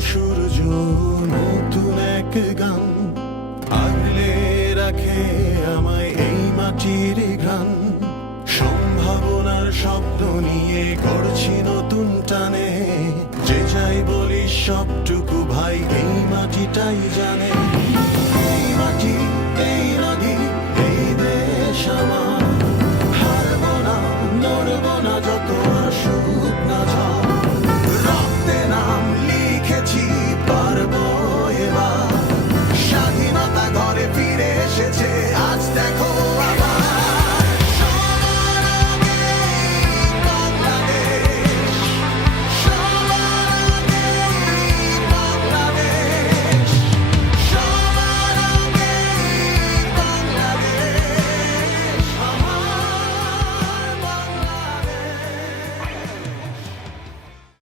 সূর্য, নতুন এক গান। আগলে রাখে আমায় এই মাটির গান সম্ভাবনার শব্দ নিয়ে করছি নতুন টানে। যে যাই বলি সবটুকু ভাই, এই মাটিটাই জানে।